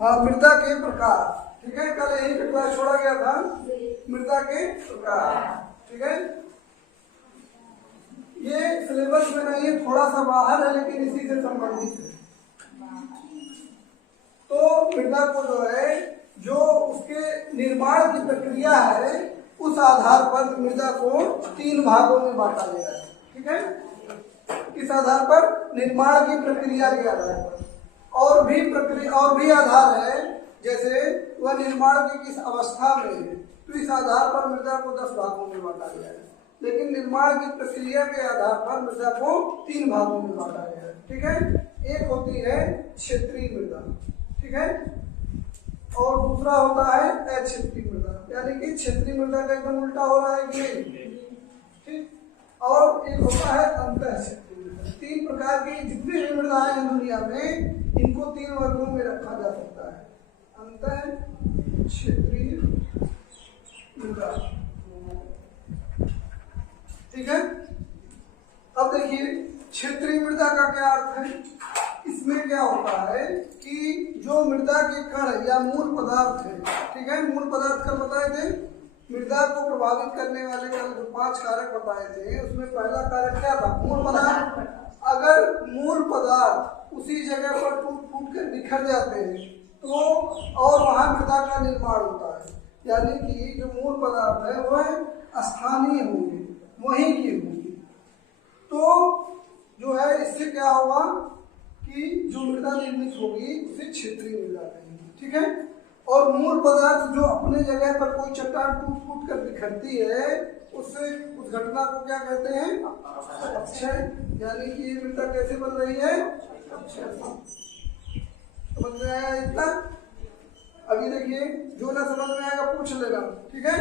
हाँ, मृदा के प्रकार। ठीक है, कल यही पे क्लास छोड़ा गया था, मृदा के प्रकार। ठीक है, ये सिलेबस में नहीं है, थोड़ा सा बाहर है, लेकिन इसी से संबंधित है। तो मृदा को जो है, जो उसके निर्माण की प्रक्रिया है, उस आधार पर मृदा को 3 भागों में बांटा गया है। ठीक है, किस आधार पर? निर्माण की प्रक्रिया के आधार पर। और भी आधार है, जैसे वह निर्माण की किस अवस्था में है, तो इस आधार पर मृदा को 10 भागों में बांटा गया है। लेकिन निर्माण की प्रक्रिया के आधार पर मृदा को 3 भागों में बांटा गया है। ठीक है, एक होती है क्षेत्रीय मृदा, ठीक है, और दूसरा होता है अक्षेत्रीय मृदा, यानी कि क्षेत्रीय मृदा का एकदम उल्टा हो रहा है कि नहीं? ठीक, और एक होता है अंतःक्षेत्रीय मृदा। 3 प्रकार की जितनी भी मृदाएं हैं दुनिया में, इनको 3 वर्गों में रखा जा सकता है। अंतःक्षेत्रीय मृदा, ठीक है। अब देखिए क्षेत्रीय मृदा का क्या अर्थ है। इसमें क्या होता है कि जो मृदा के कण या मूल पदार्थ है, ठीक है, मूल पदार्थ कल बताए थे, मृदा को प्रभावित करने वाले कल जो 5 कारक बताए थे, उसमें पहला कारक क्या था? मूल पदार्थ। अगर मूल पदार्थ उसी जगह पर टूट कर बिखर जाते हैं तो और वहां मृदा का निर्माण होता है, यानी कि जो मूल पदार्थ है वह स्थानीय होंगे, वहीं की होंगी। तो जो है इससे क्या होगा कि जो मृदा निर्मित होगी उसे क्षेत्रीय मृदा कहेंगे। ठीक है, और मूल पदार्थ जो अपने जगह पर कोई चट्टान टूट कर बिखरती है, उससे उस घटना को क्या कहते हैं? अपक्षय। यानी कि ये मृदा कैसे बन रही है? अपक्षय। समझ में आया इतना? अभी देखिए, जो ना समझ में आएगा पूछ लेना। ठीक है,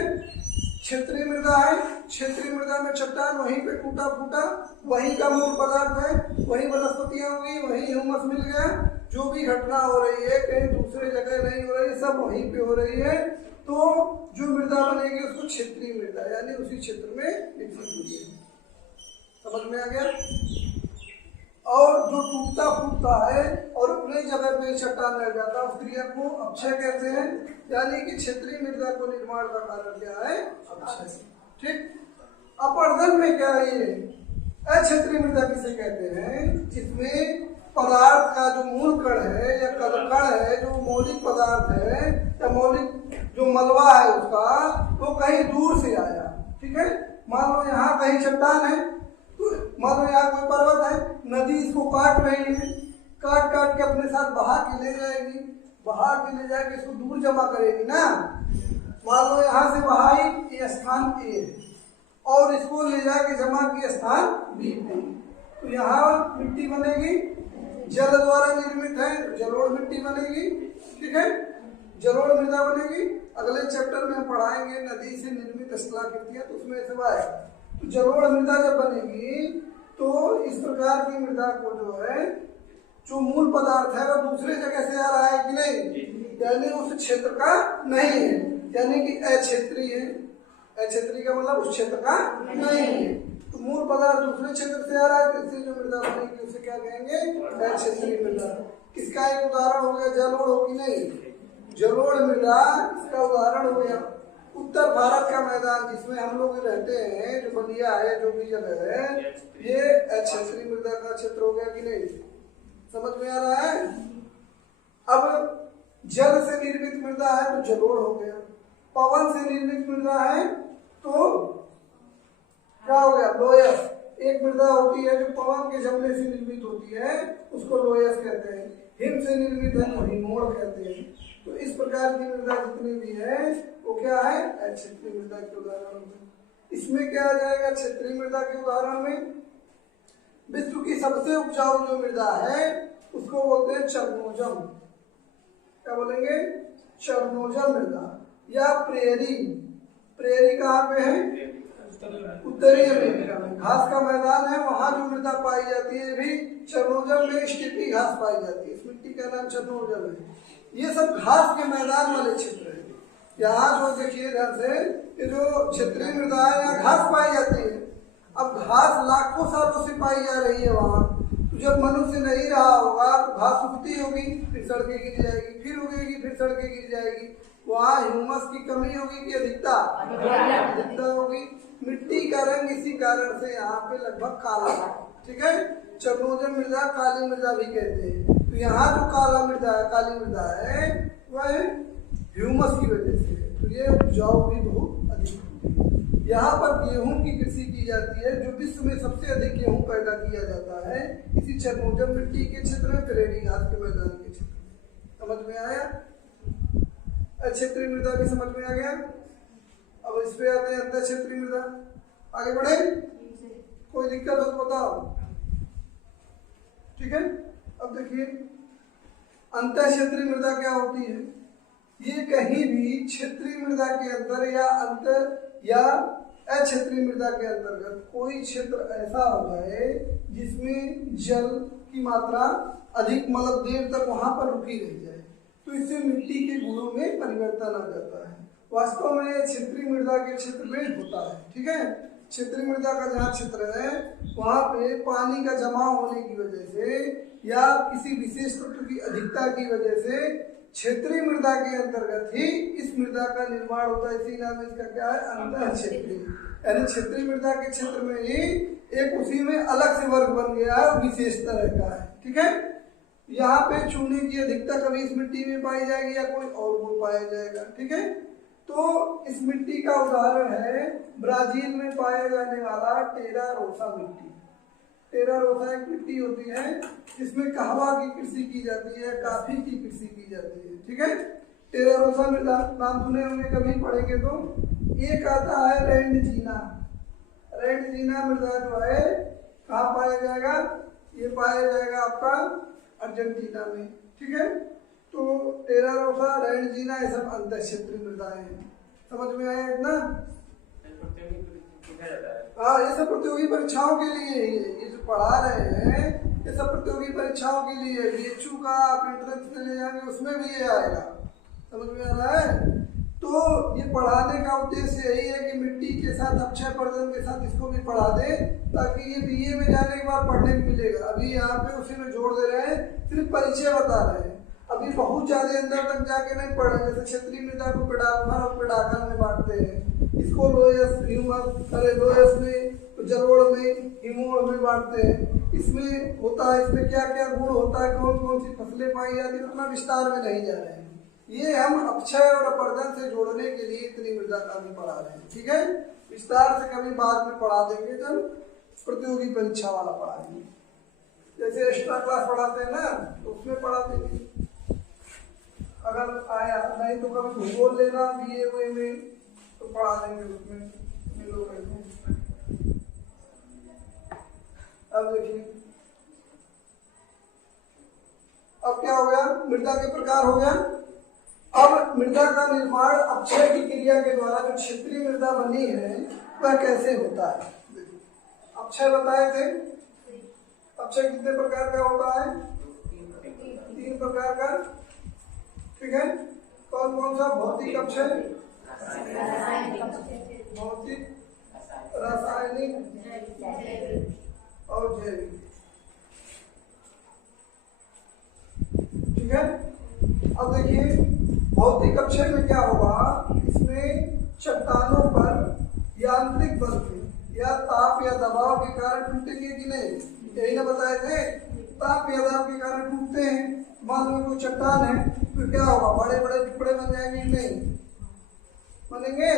क्षेत्रीय मृदा है, क्षेत्रीय मृदा में चट्टान वहीं पे टूटा फूटा, वहीं का मूल पदार्थ है, वहीं वनस्पतियां होगी, वहीं ह्यूमस मिल गया, जो भी घटना हो रही है कहीं दूसरे जगह नहीं हो रही, सब वहीं पे हो रही है। तो जो मृदा बनेगी उसको क्षेत्रीय मृदा, यानी उसी क्षेत्र में विकसित होगी। समझ में आ गया? और जो टूटता फूटता है और अपने जगह पे चट्टान रह जाता है, उस क्रिया को अपक्षय कहते हैं। यानी कि क्षेत्रीय मृदा को निर्माण का कारण क्या है? अपक्षय। ठीक, अपरदन में क्या है? ये अक्षेत्रीय मृदा किसे कहते हैं? जिसमें पदार्थ का जो मूल कण है या कण है, जो मौलिक पदार्थ है या मौलिक जो मलबा है उसका, वो कहीं दूर से आया। ठीक है, मान लो यहाँ कहीं चट्टान है, तो मान लो यहाँ कोई पर्वत है, नदी इसको काट रही है, काट के अपने साथ बहा के ले जाएगी, बहा के ले जाके इसको दूर जमा करेगी ना। मान लो यहाँ से बहाई, ये स्थान ए है, और इसको ले जाके जमा किया स्थान बी पे, तो यहाँ मिट्टी बनेगी, जल द्वारा निर्मित है, जलोढ़ मिट्टी बनेगी। ठीक है, जलोढ़ मृदा बनेगी। अगले चैप्टर में पढ़ाएंगे नदी से निर्मित स्थलाकृतियां, तो उसमें सब आएगा। तो जलोढ़ मृदा जब बनेगी तो इस प्रकार की मृदा को जो है, जो मूल पदार्थ है वो दूसरे जगह से आ रहा है कि नहीं? यानी उस क्षेत्र का नहीं है, यानी कि अक्षेत्रीय है। अक्षेत्रीय का मतलब उस क्षेत्र का नहीं है। तो मूल पदार्थ दूसरे क्षेत्र से आ रहा है, तो इससे जो मृदा बनेगी उसे क्या कहेंगे? अक्षेत्रीय मृदा। इसका एक उदाहरण हो गया जलोढ़, हो कि नहीं? जलोढ़ मृदा इसका उदाहरण हो गया। उत्तर भारत का मैदान जिसमें हम लोग रहते हैं, जो बलिया है, जो भी जगह है, ये अक्षेत्रीय मृदा का क्षेत्र हो गया कि नहीं? समझ में आ रहा है? अब जल से निर्मित मृदा है तो जलोढ़ हो गया, पवन से निर्मित मृदा है तो क्या हो गया? लोयस। एक मृदा होती है जो पवन के जमने से निर्मित होती है, उसको लोयस कहते हैं। हिम से निर्मित है तो हिमोड़ कहते हैं। तो इस प्रकार की मृदा जितनी भी है वो क्या है? क्षेत्रीय मृदा के उदाहरण में। इसमें क्या आ जाएगा? क्षेत्रीय मृदा के उदाहरण में विश्व की सबसे उपजाऊ जो मृदा है उसको बोलते हैं चरनोजम। क्या बोलेंगे? चरनोजम मृदा या प्रेरी। प्रेरी कहाँ पे है? उत्तरी अमेरिका में घास का मैदान है, वहां जो मृदा पाई जाती है भी चरनोजम में स्टीपी घास पाई जाती है। इस मिट्टी का नाम चरनोजम है। ये सब घास के मैदान वाले क्षेत्र है। यहाँ जो देखिए ध्यान से, ये जो क्षेत्रीय मृदा है यहाँ घास पाई जाती है। अब घास लाखों सालों से पाई जा रही है वहां, तो जब मनुष्य नहीं रहा होगा तो घास उगती होगी, फिर सड़कें गिर जाएगी, फिर उगेगी, फिर सड़कें गिर जाएगी। वहाँ ह्यूमस की कमी होगी कि अधिकता? अधिकता होगी। मिट्टी का रंग इसी कारण से यहाँ पे लगभग काला है, ठीक है। चरनोजम मृदा काली मृदा भी कहते हैं। तो यहाँ जो काला मृदा है, काली मृदा है, वह ह्यूमस की वजह से है। तो ये उपजाऊ भी बहुत अधिक होती है। यहाँ पर गेहूं की कृषि की जाती है, जो विश्व में सबसे अधिक गेहूं पैदा किया जाता है इसी चरनोजम मिट्टी के क्षेत्र में, प्रेरी घास के मैदान के क्षेत्र में। समझ में आया? क्षेत्रीय मृदा भी समझ में आ गया। अब इस पे आते हैं अंतर क्षेत्रीय मृदा। आगे बढ़े, कोई दिक्कत हो तो बताओ, ठीक है। अब देखिए अंतर क्षेत्रीय मृदा क्या होती है। ये कहीं भी क्षेत्रीय मृदा के अंदर या अंतर या अक्षेत्रीय मृदा के अंतर्गत कोई क्षेत्र ऐसा हो जाए जिसमें जल की मात्रा अधिक, मतलब देर तक वहां पर रुकी रह जाए, तो इससे मिट्टी के गुणों में परिवर्तन आ जाता है। वास्तव में क्षेत्रीय मृदा के क्षेत्र में होता है, ठीक है। क्षेत्रीय मृदा का जहाँ क्षेत्र है वहाँ पे पानी का जमाव होने की वजह से या किसी विशेष तत्व की अधिकता की वजह से क्षेत्रीय मृदा के अंतर्गत ही इस मृदा का निर्माण होता है। इसी नाम इसका क्या है? अंतर क्षेत्रीय। यानी क्षेत्रीय मृदा के क्षेत्र में ही एक उसी में अलग से वर्ग बन गया है, विशेष तरह का है, ठीक है। यहाँ पे चूने की अधिकता कभी इस मिट्टी में पाई जाएगी या कोई और गुण पाया जाएगा, ठीक है। तो इस मिट्टी का उदाहरण है ब्राजील में पाया जाने वाला टेरा रोसा मिट्टी। टेरा रोसा एक मिट्टी होती है जिसमें कहवा की कृषि की जाती है, कॉफी की कृषि की जाती है, ठीक है। टेरा रोसा मृदा नाम सुने होंगे, कभी पढ़ेंगे तो। एक आता है रेंडजीना। रेंडजीना मृदा जो है कहाँ पाया जाएगा? ये पाया जाएगा आपका अर्जेंटीना में, ठीक है। तो टेरा रोसा, रेंडजीना, ये सब अंतर क्षेत्रीय मृदाएं हैं। समझ में आया इतना? हाँ, ये सब प्रतियोगी परीक्षाओं के लिए ही है। ये जो पढ़ा रहे हैं ये सब प्रतियोगी परीक्षाओं के लिए। बीएचयू का आप एंट्रेंस ले जाएंगे उसमें भी ये आएगा। समझ में आ रहा है? तो ये पढ़ाने का उद्देश्य यही है कि मिट्टी के साथ अक्षय प्रदर्शन के साथ इसको भी पढ़ा दे, ताकि ये बीए में जाने के बाद पढ़ने को मिलेगा। अभी यहाँ पे उसी में जोड़ दे रहे हैं, सिर्फ परिचय बता रहे हैं। अभी बहुत ज्यादा अंदर तक जाके नहीं पढ़ रहे। जैसे क्षेत्रीय मृदा को पेडाफर और पेडाकल में बांटते हैं, इसको लोयस, ह्यूमस, अरे लोयस में, जलोढ़ में, हिमोड़ में बांटते हैं। इसमें होता है, इसमें क्या क्या गुण होता है, कौन कौन सी फसलें पाई जाती है, उतना विस्तार में नहीं जा रहे हैं। ये हम अक्षय और अपरदन से जोड़ने के लिए इतनी मृदा का भी पढ़ा रहे हैं, ठीक है। विस्तार से कभी बाद में पढ़ा देंगे जब प्रतियोगी परीक्षा वाला पढ़ाएंगे। जैसे एक्स्ट्रा क्लास पढ़ाते हैं ना, तो उसमें पढ़ा देंगे अगर आया। नहीं तो कभी भूगोल लेना बीए में तो पढ़ा देंगे उसमें। अब देखिए, अब क्या हो गया? मृदा के प्रकार हो गया। अब मृदा का निर्माण अक्षय की क्रिया के द्वारा जो क्षेत्रीय मृदा बनी है वह कैसे होता है? अक्षय बताए थे। अक्षय कितने प्रकार का होता है? 3 प्रकार का, ठीक है। कौन कौन सा? भौतिक अक्षय, भौतिक, रासायनिक और जैविक, ठीक है। अब देखिए भौतिक अक्षय में क्या होगा? इसमें चट्टानों पर यांत्रिक बल या ताप या दबाव के कारण टूटेंगे कि नहीं? यही ना बताए थे, ताप या दबाव के कारण टूटते हैं। मान लो कोई चट्टान है तो क्या होगा? बड़े बड़े टुकड़े बन जाएंगे कि नहीं? बनेंगे।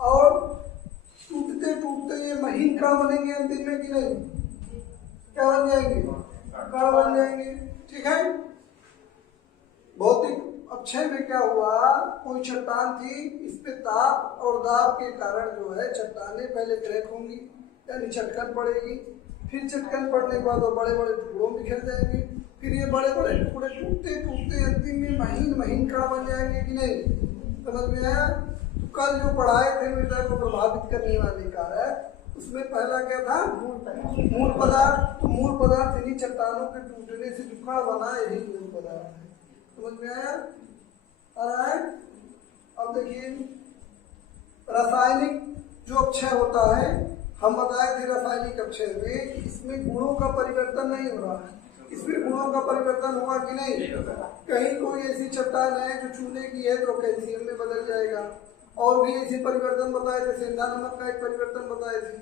और टूटते टूटते ये महीन कण बनेंगे अंतिम में कि नहीं? क्या बन जाएंगे? कण बन जाएंगे, ठीक है। भौतिक अक्षय में क्या हुआ? कोई चट्टान थी, इस पे ताप और दाब के कारण जो है चट्टानें पहले क्रैक होंगी, यानी चटकन पड़ेगी। फिर चटकन पड़ने के बाद वो बड़े बड़े टुकड़ों में बिखर जाएंगे। फिर ये बड़े बड़े टुकड़े टूटते टूटते अंतिम में महीन महीन कण बन जाएंगे कि नहीं? समझ में आया? तो कल जो पढ़ाए थे मृदा को प्रभावित करने वाले कारक, उसमें पहला क्या था? मूल पदार्थ। तो मूल पदार्थ इन्हीं चट्टानों के टूटने से जो कण बना यही मूल पदार्थ है। समझ में आया? आ रहा है? अब देखिए रासायनिक जो अक्षय होता है, हम बताए थे रासायनिक अक्षय में कि इसमें गुणों का परिवर्तन नहीं हो रहा है। इसमें गुणों का परिवर्तन हुआ कि नहीं? कहीं कोई ऐसी चट्टान है जो चूने की है तो कैल्शियम में बदल जाएगा। और भी ऐसे परिवर्तन बताए थे, सेंधा नमक का एक परिवर्तन बताए थे।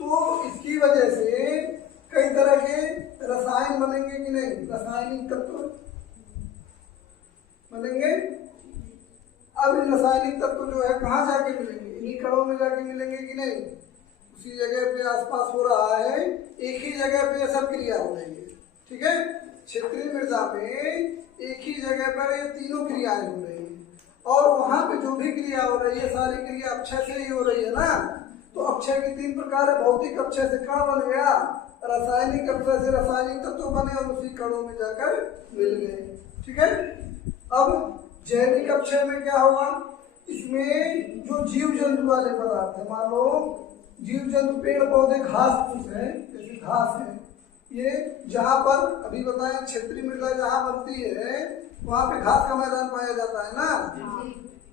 तो इसकी वजह से कई तरह के रसायन बनेंगे कि नहीं? रासायनिक तत्व बनेंगे। अब इन रासायनिक तत्व जो है कहाँ जाके मिलेंगे? इन्हीं कणों में जाके मिलेंगे कि नहीं? उसी जगह पे आसपास हो रहा है, एक ही जगह पे सब क्रिया हो रही है। ठीक है, क्षेत्रीय मृदा में एक ही जगह पर ये तीनों क्रियाएं हो रही है और वहां पे जो भी क्रिया हो रही है सारी क्रिया अक्षय से ही हो रही है ना। तो अक्षय की तीन प्रकार है। भौतिक अक्षय से क्या बन गया? रासायनिक अक्षय से रासायनिक तत्व बने और उसी कणों में जाकर मिल गए। ठीक है, अब जैविक अक्षय में क्या होगा? इसमें जो जीव जंतु वाले पदार्थ है, मान लो जीव जंतु पेड़ पौधे घास फूस है, जैसे घास है, ये जहाँ पर अभी बताया क्षेत्रीय मृदा जहाँ बनती है वहाँ पे घास का मैदान पाया जाता है ना।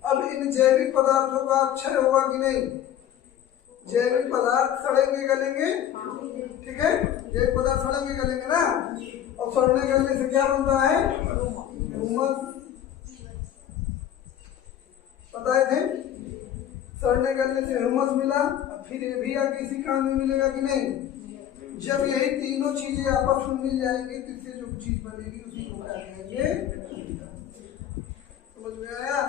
अब इन जैविक पदार्थों का अक्षय होगा कि नहीं? जैविक पदार्थ सड़ेंगे गलेंगे, ठीक है, जैविक पदार्थ सड़ेंगे गलेंगे ना। और सड़ने गलने से क्या बनता है? ह्यूमस। बताए थे, सड़ने गलने से ह्यूमस मिला। फिर ये भी आगे इसी काम में मिलेगा कि नहीं? जब यही तीनों चीजें आपस में मिल जाएंगी तो इससे जो चीज बनेगी उसी को क्या कहेंगे? समझ में आया?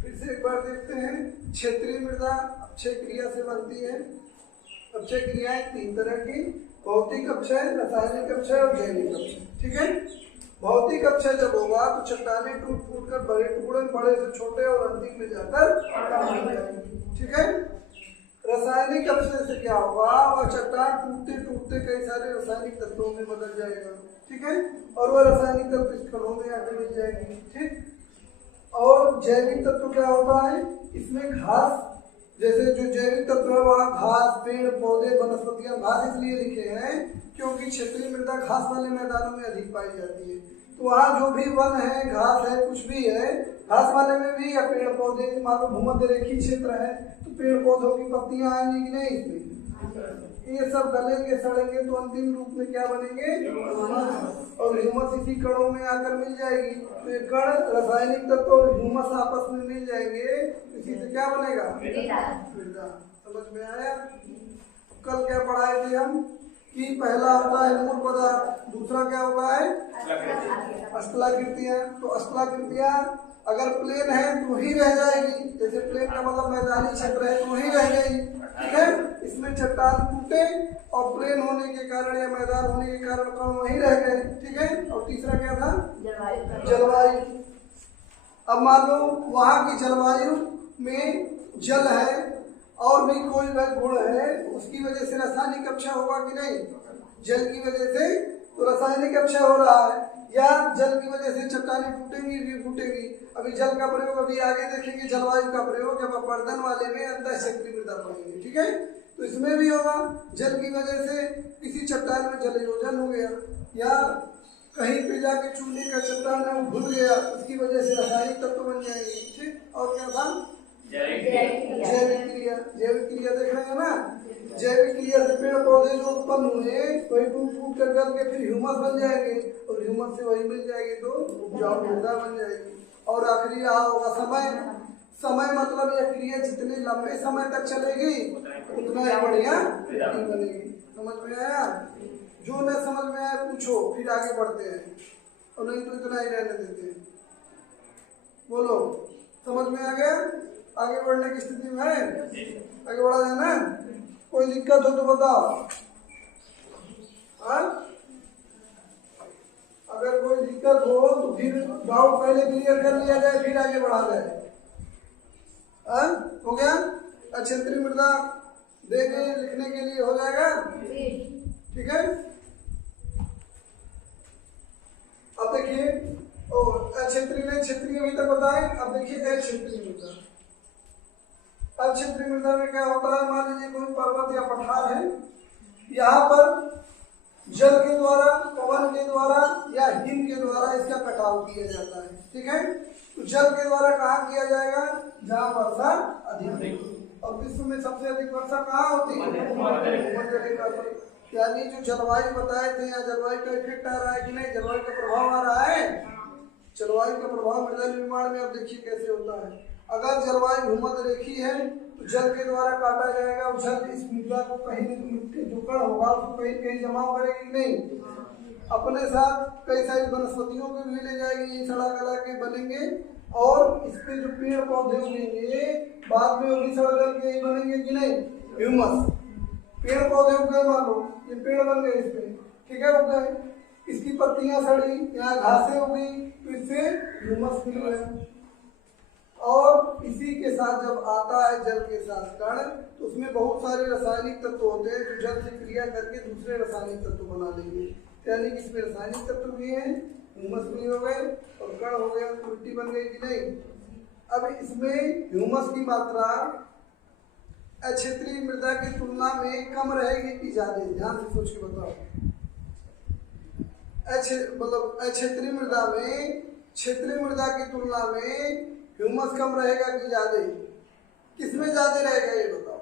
फिर से एक बार देखते हैं। क्षेत्रीय मृदा अक्षय क्रिया से बनती है। अक्षय क्रियाएं तीन तरह की, भौतिक अक्षय, रासायनिक अक्षय और जैविक अक्षय। ठीक है, भौतिक अक्षय जब होगा तो चट्टानें टूट फूट कर बड़े टुकड़े, बड़े से छोटे और अंतिम में जाकर बन जाएंगी। ठीक है, रासायनिक अक्षय से क्या होगा? वह चट्टान टूटते टूटते कई सारे रासायनिक तत्वों में बदल जाएगा। ठीक है, और वह रासायनिक तत्व इस कणों में आगे मिल जाएंगे। ठीक, और जैविक तत्व क्या होता है? इसमें घास, जैसे जो जैविक तत्व है वहाँ घास, पेड़ पौधे, वनस्पतियां, घास इसलिए लिखे हैं क्योंकि क्षेत्रीय मृदा घास वाले मैदानों में अधिक पाई जाती है। तो वहाँ जो भी वन है, घास है, कुछ भी है, घास वाले में भी, या पेड़ पौधे, मान लो भूमध्य रेखीय क्षेत्र है तो पेड़ पौधों की पत्तियां आएंगी कि नहीं इसमें? ये सब गलेंगे सड़ेंगे तो अंतिम रूप में क्या बनेंगे? ह्यूमस। और ह्यूमस इसी कणों में आकर मिल जाएगी। तो ये कण रासायनिक तत्व और ह्यूमस आपस में मिल जाएंगे, इसी से क्या बनेगा? मृदा। समझ में आया? कल क्या पढ़ाए थे हम कि पहला होता है मूल पदार्थ, दूसरा क्या होता है? अस्थलाकृतियां। तो अस्थलाकृतियां अगर प्लेन है तो ही रह जाएगी, जैसे प्लेन का मतलब मैदानी क्षेत्र है तो ही रह गई। ठीक है, इसमें चट्टान टूटे और प्लेन होने के कारण या मैदान होने के कारण कण वहीं रह गए। ठीक है, और तीसरा क्या था? जलवायु। अब मान लो वहां की जलवायु में जल है और भी कोई गुण है, उसकी वजह से रासायनिक अक्षय होगा कि नहीं? जल की वजह से तो रासायनिक अक्षय हो रहा है, या जल की वजह से चट्टानें टूटेंगी भी फूटेंगी। अभी जल का प्रयोग अभी आगे देखेंगे, जलवायु का प्रयोग जब अपर्दन वाले में अंतर क्षेत्रीय मृदा पढ़ेंगे। ठीक है, तो इसमें भी होगा जल की वजह से किसी चट्टान में जलयोजन हो गया, या कहीं पे जाके चूने का चट्टान है वो घुल गया, उसकी वजह से रासायनिक तत्व बन जाएंगे। ठीक, और क्या था? जैविक क्रिया। जैविक क्रिया देख रहे हैं ना? जैविक क्रिया से पेड़ पौधे जो उत्पन्न हुए वही टूट फूट कर गल के फिर ह्यूमस बन जाएंगे और ह्यूमस से वही मिल जाएगी तो उपजाऊ मृदा बन जाएगी। और आखिरी रहा होगा समय। समय मतलब यह क्रिया जितने लंबे समय तक चलेगी उतना ही बढ़िया बनेगी। समझ में आया? जो न समझ में आया पूछो, फिर आगे बढ़ते हैं, और नहीं तो इतना ही रहने देते हैं। बोलो, समझ में आ गया? आगे बढ़ने की स्थिति में है? आगे बढ़ा जाए ना? कोई दिक्कत हो तो बताओ। अगर कोई दिक्कत हो तो फिर डाउट पहले क्लियर कर लिया जाए, फिर आगे बढ़ा जाए। हो गया? क्षेत्रीय मृदा देने लिखने के लिए हो जाएगा? ठीक है, अब देखिए, क्षेत्रीय अभी तक बताएं। अब देखिए क्षेत्रीय मृदा। अब क्षेत्रीय मृदा में क्या होता है? मान लीजिए कोई पर्वत या पठार है, यहाँ पर जल के द्वारा, पवन के द्वारा या हिम के द्वारा इसका कटाव किया जाता है। ठीक है, तो जल के द्वारा कहाँ किया जाएगा? जहाँ वर्षा अधिक है, और विश्व में सबसे अधिक वर्षा कहाँ होती है? मध्य रेखा पर। यानी जो जलवायु बताए थे, यहाँ जलवायु का इफेक्ट आ रहा है कि नहीं, जलवायु का प्रभाव आ रहा है। जलवायु का प्रभाव मृदा निर्माण में अब देखिए कैसे होता है। अगर जलवायु भूमध्य रेखी है तो जल के द्वारा काटा जाएगा और जल इस मृदा को कहीं मिट्टी जो कण होगा उसको कहीं कहीं जमाव करेगी नहीं, अपने साथ कई सारी वनस्पतियों को भी ले जाएगी, सड़ा गला के बनेंगे और इस पे जो पेड़ पौधे उगेंगे बाद में वो भी सड़ गल के बनेंगे कि नहीं, ह्यूमस। पेड़ पौधे उग गए, मान लो ये पेड़ बन गए इस पे, ठीक है, उग गए, इसकी पत्तियां सड़ी, यहाँ घासें उगी तो इससे ह्यूमस मिल गया। और इसी के साथ जब आता है जल के साथ कण तो उसमें बहुत सारे रासायनिक तत्व होते हैं जो जल से क्रिया करके दूसरे रासायनिक तत्व बना लेंगे। यानी कि इसमें रासायनिक तत्व भी हैं, ह्यूमस भी हो गए और कण हो गया, तो मिट्टी बन गई कि नहीं। अब इसमें ह्यूमस की मात्रा अक्षेत्रीय मृदा की तुलना में कम रहेगी कि ज्यादा, ध्यान से सोच के बताओ। मतलब अक्षेत्रीय मृदा में क्षेत्रीय मृदा की तुलना में ह्यूमस कम रहेगा कि ज्यादा? किसमें ज्यादा रहेगा ये बताओ?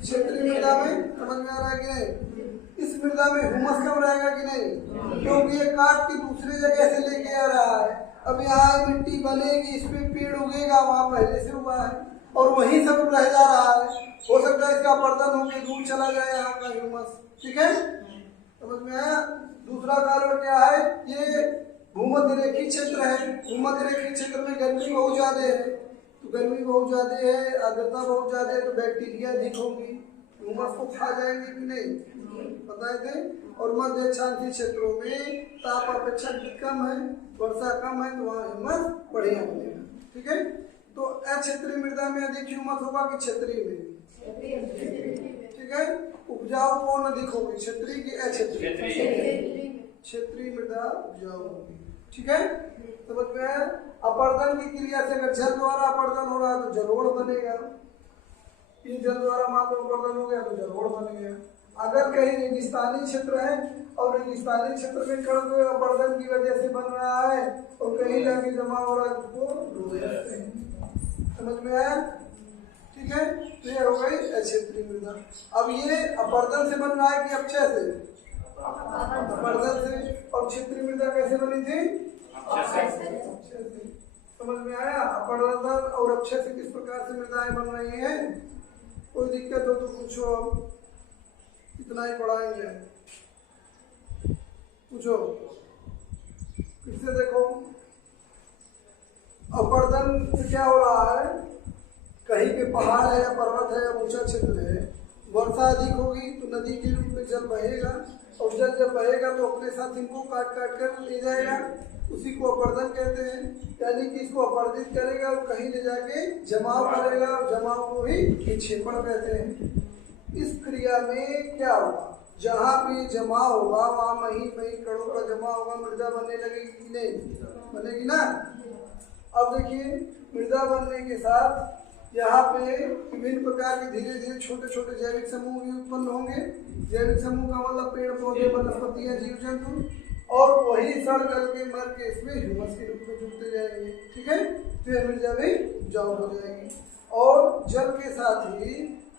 क्षेत्रीय मृदा में। समझ में आ रहा है कि नहीं? इस मृदा में ह्यूमस कम रहेगा कि नहीं, क्योंकि ये काट के दूसरी जगह से लेके आ रहा है। अब यहाँ मिट्टी बनेगी, इस पे पेड़ उगेगा, वहां पहले से हुआ है और वही सब रह जा रहा है। हो सकता है इसका अपरदन होकर दूर चला जाए यहाँ का ह्यूमस, ठीक है, समझ में आया। दूसरा कारण क्या है, ये भूमध्य रेखी क्षेत्र है, भूमध्य रेखी क्षेत्र में गर्मी बहुत ज्यादा है, तो गर्मी बहुत ज्यादा है, आर्द्रता बहुत ज्यादा है, तो बैक्टीरिया अधिक होंगी, ह्यूमस को खा जाएंगे कि नहीं, बताए थे। और मध्य अक्षांशीय क्षेत्रों में ताप अपेक्षाकृत कम है, वर्षा कम है, तो वहाँ ह्यूमस बढ़िया बनेगा, ठीक है। तो अक्षेत्रीय मृदा में अधिक ह्यूमस होगा कि क्षेत्रीय में, ठीक है। उपजाऊ कौन अधिक होगी, क्षेत्रीय की अक्षेत्रीय? क्षेत्रीय मृदा उपजाऊ होगी, ठीक है, समझ में आया। अपरदन की क्रिया से अगर जल द्वारा अपरदन हो रहा है तो जलोढ़ बनेगा, ये जल द्वारा मान लो अपरदन हो गया तो जलोढ़ बन गया। अगर कहीं रेगिस्तानी क्षेत्र है और रेगिस्तानी क्षेत्र में कण अपरदन की वजह से बन रहा है और कहीं जाके जमा हो रहा है उसको, समझ में आया, ठीक है। तो ये हो गई अक्षेत्रीय मृदा। अब ये अपरदन से बन रहा है कि अपक्षय से? अपरदन से। और क्षेत्रीय मृदा कैसे बनी थी? अपक्षय से। समझ में आया। अपरदन और अपक्षय से किस प्रकार से मृदाएं बन रही हैं। कोई दिक्कत हो तो पूछो, इतना ही पढ़ाएंगे, पूछो। फिर से देखो, अपरदन से क्या हो रहा है, कहीं पे पहाड़ है या पर्वत है या ऊंचा क्षेत्र है, वर्षा अधिक होगी तो नदी के रूप में जल बहेगा और जल जब बहेगा तो अपने साथ इनको काट काट कर ले जाएगा, उसी को अपरदन कहते हैं। यानी कि इसको अपरदित करेगा और कहीं ले जाके जमाव करेगा और जमाव को ही निक्षेपण कहते हैं। इस क्रिया में क्या होगा, जहाँ भी जमाव होगा वहाँ महीन महीन कणों का जमा होगा, मृदा बनने लगेगी कि नहीं, बनेगी ना। अब देखिए, मृदा बनने के साथ यहाँ पे विभिन्न प्रकार के धीरे धीरे छोटे छोटे जैविक समूह भी उत्पन्न होंगे। जैविक समूह का मतलब पेड़ पौधे, वनस्पतियां, जीव जंतु, और वही सड़ गल के मर के इसमें ह्यूमस के रूप में जुड़ते जाएंगे, ठीक है। फिर मृदा भी उपजाऊ हो जाएगी। और जल के साथ ही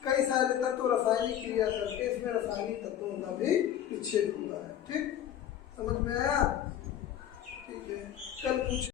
कई सारे तत्व रासायनिक क्रिया करके इसमें रासायनिक तत्वों का भी निक्षेप होता है, ठीक, समझ में आया, ठीक है। कल कुछ